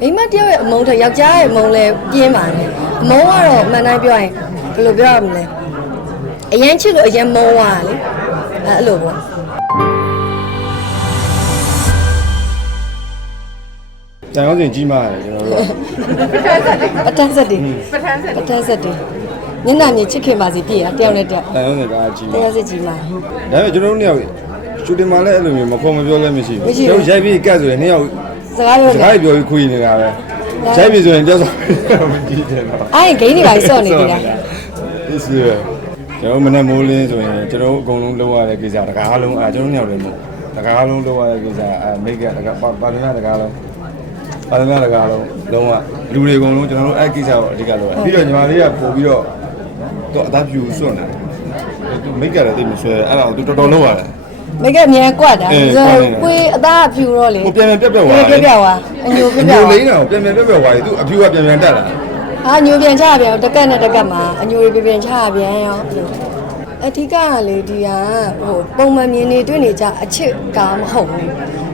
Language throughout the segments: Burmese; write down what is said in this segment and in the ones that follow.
မိန်းမတယောက်ရဲ့အမုန်းထက်ယောက်ျားရဲ့အမုန်းလည်းပြင်းပါတယ်အမုန်းကတော့မှန်တိုင်းပြောရင်ဘယ်လိုပြောရမလဲအရင်ချစ်လို့အရင်မုန်းသွားတာလေအဲအဲ့လိုပေါ့တန်ရောစင်ကြီးမားတယ်ကျွန်တော်တို့ကပဋ္ဌာန်းဆက်တွေပဋ္ဌာန်းဆက်ပဋ္ဌာန်းဆက်တွေညနာမြေချစ်ခင်ပါစီပြည့်ရတယောက်နဲ့တယောက်တန်ရောစင်ကကြီးတမားယောက်စစ်ကြီးမှာ ဒါပေမဲ့ကျွန်တော်တို့နှစ်ယောက်ရှူတင်မှာလည်းအဲ့လိုမျိုးမခေါ်မပြောလည်းမရှိမရှိဘူးဘူး ကျွန်တော်ရိုက်ပြီးကတ်ဆိုရင်နှစ်ယောက် စကားပြောစနေကားပြောပြီးခွေးနေတာပဲရိုက်ပြီးဆိုရင်ကြောက်ဆောင်မကြည့်တယ်တော့အားရင်ဂိမ်းတွေပါစော့နေသေးတာဒီစီရကျွန်တော်မနေ့မိုးလင်းဆိုရင်ကျွန်တော်အကုန်လုံးလုပ်ရတဲ့ကိစ္စတကားလုံးအဲကျွန်တော်နှစ်ယောက်လည်းမဟုတ်တကားလုံးလုပ်ရတဲ့ကိစ္စအဲမိတ်ကတကားပါပါမရတကားလုံးပါမရတကားလုံးလုံးဝလူတွေအကုန်လုံးကျွန်တော်တို့အဲ့ကိစ္စကိုအဓိကလုပ်ရပြီးတော့ညီမလေးကပို့ပြီးတော့တော့အသားပြူစွန့်တယ်သူမိတ်ကလည်းတိတ်မဆွဲအဲ့ဒါကိုသူတော်တော်လုပ်ရတယ် မိတ်ကအမြဲကွက်တာအေးဆိုကွက်နေတယ်ကိုယ်အသားဖြူတော့လေကိုပြန်ပြန်ပြက်ပြက်သွားပြက်ပြက်သွားအညိုပြက်ပြက်ညိုသွားလိမ့်တာကိုပြန်ပြန်ပြက်ပြက်သွားပြီသူအဖြူကပြန်ပြန်တက်လာအာညိုပြန်ချပြန်တက်ကက်နဲ့တက်ကက်မှာအညိုတွေပြန်ချပြန်ရောအဓိကကလေဒီကဟိုပုံမှန်မြင်နေတွေ့နေကြအချစ်ကားမဟုတ်ဘူး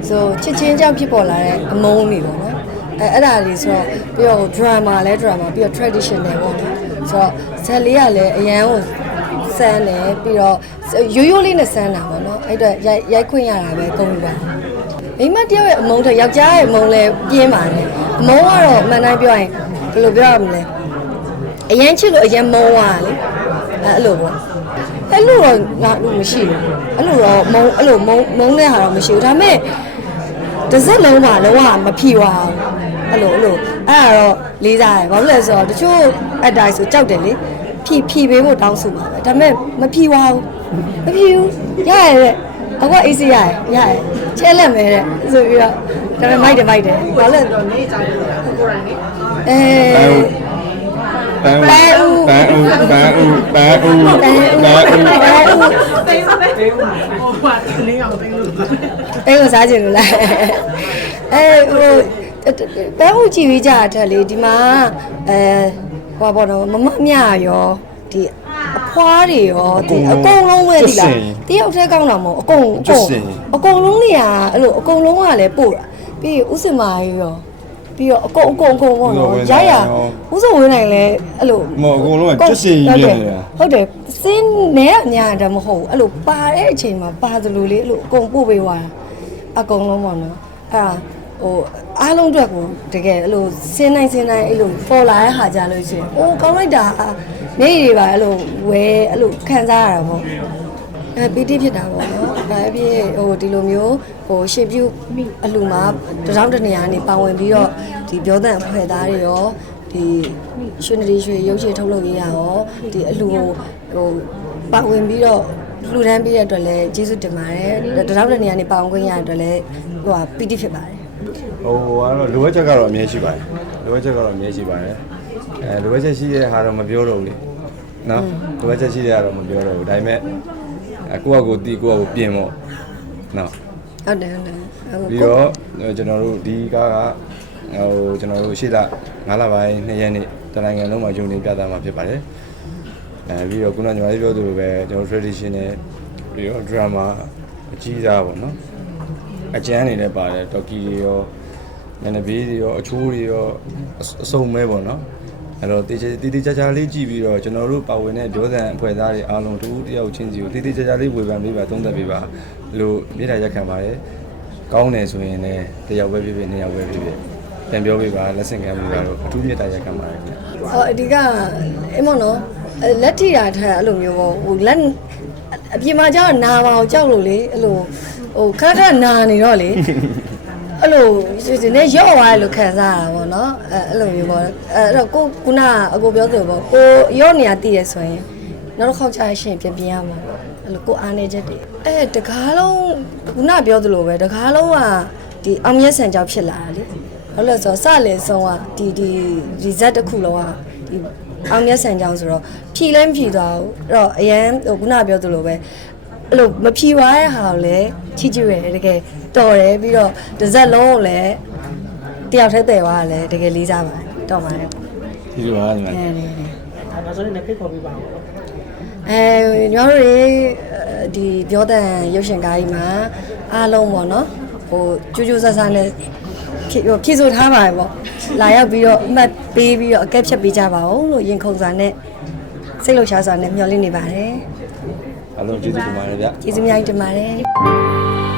ဆိုချစ်ချင်းကြောင့်ဖြစ်ပေါ်လာတဲ့အမုန်းတွေပေါ့နော်အဲအဲ့ဒါလေးဆိုတော့ပြီးတော့ drama လဲ drama ပြီးတော့ traditional ပေါ့နော်ဆိုတော့ဇက်လေးကလည်းအရန်ကို စမ်းတယ်ပြီးတော့ရိုးရိုးလေးနဲ့စမ်းတာပေါ့နော်အဲ့တော့ရိုက်ရိုက်ခွင့်ရတာပဲကုန်ပြီပါမိန်းမတယောက်ရဲ့အမုန်းထက်ယောက်ျားရဲ့အမုန်းလည်းပြင်းပါတယ်အမုန်းကတော့မှန်တိုင်းပြောရင်ဘယ်လိုပြောရမလဲအရင်ချစ်လို့အရင်မုန်းသွားတာလေအဲအဲ့လိုပေါ့အဲ့လိုတော့ငါတို့မရှိဘူးအဲ့လိုတော့မုန်းအဲ့လိုမုန်းမုန်းတဲ့ဟာတော့မရှိဘူးဒါပေမဲ့တစ်စက်လုံးမှာလုံးဝမဖြီသွားဘူးအဲ့လိုအဲ့လိုအဲ့ဒါတော့လေးစားတယ်ဘာလို့လဲဆိုတော့တချို့အတိုင်းဆိုကြောက်တယ်လေ ဖြီဖြီပေးဖို့တောင်းဆိုမှာပဲဒါပေမဲ့မဖြီသွားဘူးမဖြီဘူးရရတဲ့အကွာအေးစီရတယ်ရတယ်ချဲလက်မယ်တဲ့ဆိုပြီးတော့ဒါပေမဲ့မိုက်တယ်မိုက်တယ်ဘာလဲတော့နေကြတယ်ကိုရိုင်းနေအဲပန်းပန်းဦးပန်းဦးပန်းဦးပန်းဦးပန်းဦးပန်းဦးဟိုပါလင်းအောင်တင်းလို့တိတ်ကိုစားချင်လို့လားအဲဟိုတန်းဦးကြည့်ပြီးကြတာထက်လေဒီမှာအဲ ဟောပေါ့နော်မမမြရောဒီအဖွားတွေရောဒီအကုန်လုံးပဲဒီလားတယောက်တည်းကောင်းတာမဟုတ်အကုန်အကုန်အကုန်လုံးတွေကအဲ့လိုအကုန်လုံးကလည်းပို့တာပြီးဥစင်မာကြီးရောပြီးတော့အကုန်အကုန်အကုန်ပေါ့နော်ရရဥစုံဝင်နိုင်လဲအဲ့လိုမဟုတ်အကုန်လုံးကကျွတ်စင်ကြီးပြနေတာဟုတ်တယ်စင်းနဲအညာတမဟုတ်ဘူးအဲ့လိုပါတဲ့အချိန်မှာပါသလိုလေးအဲ့လိုအကုန်ပို့ပေးသွားတာအကုန်လုံးပေါ့နော်အဲ့ဒါ ဟိုအားလုံးအတွက်ကိုတကယ်အဲ့လိုစင်းနိုင်စင်းနိုင်အဲ့လိုပေါ်လာတဲ့ဟာကြလို့ရှိရင်အိုးကောင်းလိုက်တာနေတွေပါအဲ့လိုဝဲအဲ့လိုခံစားရတာပေါ့အဲပီတိဖြစ်တာပေါ့နော်ဒါအဖြစ်ဟိုဒီလိုမျိုးဟိုရှေ့ပြူအလူမှာတရောင်းတနေရာနေပါဝင်ပြီးတော့ဒီပြောတဲ့အဖွဲ့သားတွေရောဒီရွှေနဒီရွှေရုပ်ရှင်ထုတ်လုပ်ရေးရရောဒီအလူကိုဟိုပါဝင်ပြီးတော့လူတန်းပြီးတဲ့အတွက်လည်းကျေးဇူးတင်ပါတယ်တရောင်းတနေရာနေပါဝင်ခွင့်ရတဲ့အတွက်လည်းဟိုဟာပီတိဖြစ်ပါတယ် ဟိုကတော့လိုအပ်ချက်ကတော့အများရှိပါတယ်လိုအပ်ချက်ကတော့အများရှိပါတယ်အဲလိုအပ်ချက်ရှိတဲ့ဟာတော့မပြောတော့ဘူးလေနော်လိုအပ်ချက်ရှိတဲ့ဟာတော့မပြောတော့ဘူးဒါပေမဲ့အကိုကကိုတီကိုကကိုပြင်ပေါ့နော်ဟုတ်တယ်ဟုတ်တယ်ဟိုပြီးတော့ကျွန်တော်တို့ဒီကားကဟိုကျွန်တော်တို့ရှေ့လ9လပိုင်း2ရက်နေ့တနိုင်ငံလုံးမှာယုံနေပြသမှာဖြစ်ပါတယ်အဲပြီးတော့ခုနကညီမလေးပြောသလိုပဲကျွန်တော် traditional ပြီးတော့ drama အကြီးစားပေါ့နော်အကျန်းနေလည်းပါတယ်တော်ကီတွေရောန ည်းနည်းဘေးတွေရောအချိုးတွေရောအစုံမဲပေါ့နော်အဲ့တော့တေးတေးတေးချာချာလေးကြည့်ပြီးတော့ကျွန်တော်တို့ပါဝင်တဲ့ဒေါသံအဖွဲ့သားတွေအားလုံးတူတယောက်ချင်းစီကိုတေးတေးချာချာလေးဝေဖန်ပေးပါသုံးသပ်ပေးပါလို့မြေတားရက်ခံပါတယ်ကောင်းတယ်ဆိုရင်လည်းတယောက်ပဲဖြစ်ဖြစ်နှစ်ယောက်ပဲဖြစ်ဖြစ်ပြန်ပြောပေးပါလက်ဆင့်ခံပေးပါတော့အထူးမြေတားရက်ခံပါတယ်ခင်ဗျဟောအဓိကအဲ့မနော်အဲ့လက်ထီတာထက်အဲ့လိုမျိုးပေါ့ဟိုလက်အပြင်မှာကျတော့နာပါအောင်ကြောက်လို့လေအဲ့လိုဟိုခက်ခက်နာနေတော့လေ အဲ့လိုဒီနေ့ရော့သွားတယ်လို့ခံစားရတာပေါ့နော်အဲ့အဲ့လိုမျိုးပေါ့အဲ့အဲ့တော့ကိုခုနကအကိုပြောသလိုပေါ့ကိုရော့နေရတည်ရဆိုရင်နောက်တစ်ခေါက်ကျရင်ရှင်ပြင်ပြင်ရမှာပေါ့အဲ့လိုကိုအားနေချက်တွေအဲတကားလုံးခုနပြောသလိုပဲတကားလုံးကဒီအောင်မြတ်ဆန်ကြောင့်ဖြစ်လာတာလေဟုတ်လို့ဆိုတော့စလေဆုံးကဒီဒီဒီဇက်တစ်ခုလုံးကဒီအောင်မြတ်ဆန်ကြောင်းဆိုတော့ဖြီလဲမဖြီသွားဘူးအဲ့တော့အရန်ဟိုခုနပြောသလိုပဲ အဲ့လိုမဖြီပါတဲ့ဟာကိုလည်းချီးကျူးရတယ်တကယ်တော်တယ်ပြီးတော့တစ်စက်လုံးကိုလည်းတယောက်တည်းတည်သွားတာလည်းတကယ်လေးစားပါတယ်တော်ပါတယ်ပေါ့ဒီလိုပါဒီမှာအဲ ဒါဆိုရင်လည်းဖိတ်ခေါ်ပေးပါဦးအဲညီမတို့တွေဒီပြောတဲ့ရုပ်ရှင်ကားကြီးမှာအားလုံးပေါ့နော်ဟိုကြိုးကြိုးဆဆနဲ့ဖြည့်ဟိုဖြည့်ဆိုထားပါတယ်ပေါ့လာရောက်ပြီးတော့အမှတ်ပေးပြီးတော့အကက်ဖြတ်ပေးကြပါဦးလို့ရင်ခုန်စာနဲ့စိတ်လှုပ်ရှားစွာနဲ့မျှော်လင့်နေပါတယ် အားလုံးကျေးဇူးတင်ပါတယ်ဗျကျေးဇူးအများကြီးတင်ပါတယ်